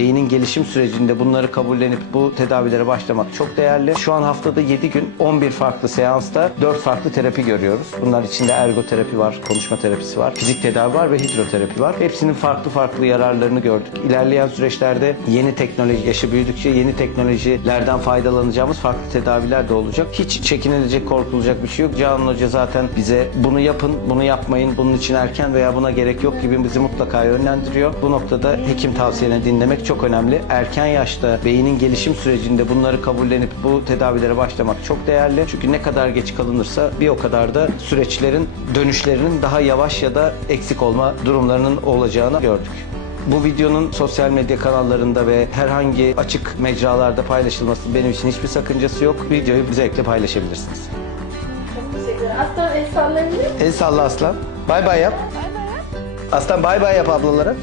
Beynin gelişim sürecinde bunları kabullenip bu tedavilere başlamak çok değerli. Şu an haftada 7 gün 11 farklı seansta 4 farklı terapi görüyoruz. Bunlar içinde ergoterapi var, konuşma terapisi var, fizik tedavi var ve hidroterapi var. Hepsinin farklı farklı yararlarını gördük. İlerleyen süreçlerde yeni teknoloji, yaşı büyüdükçe yeni teknolojilerden faydalanacağımız farklı tedaviler de olacak. Hiç çekinilecek, korkulacak bir şey yok. Canan Hoca zaten bize bunu yapın, bunu yapmayın, bunun için erken veya buna gerek yok gibi bizi mutlaka yönlendiriyor. Bu noktada hekim tavsiyelerini dinlemek çok önemli. Erken yaşta beynin gelişim sürecinde bunları kabullenip bu tedavilere başlamak çok değerli. Çünkü ne kadar geç kalınırsa bir o kadar da süreçlerin dönüşlerinin daha yavaş ya da eksik olma durumlarının olacağını gördük. Bu videonun sosyal medya kanallarında ve herhangi açık mecralarda paylaşılması benim için hiçbir sakıncası yok. Videoyu zevkle paylaşabilirsiniz. Çok teşekkürler. Aslan el sallayabilir miyim? El salla aslan. Bay bay yap. Aslan bay bay yap ablalara.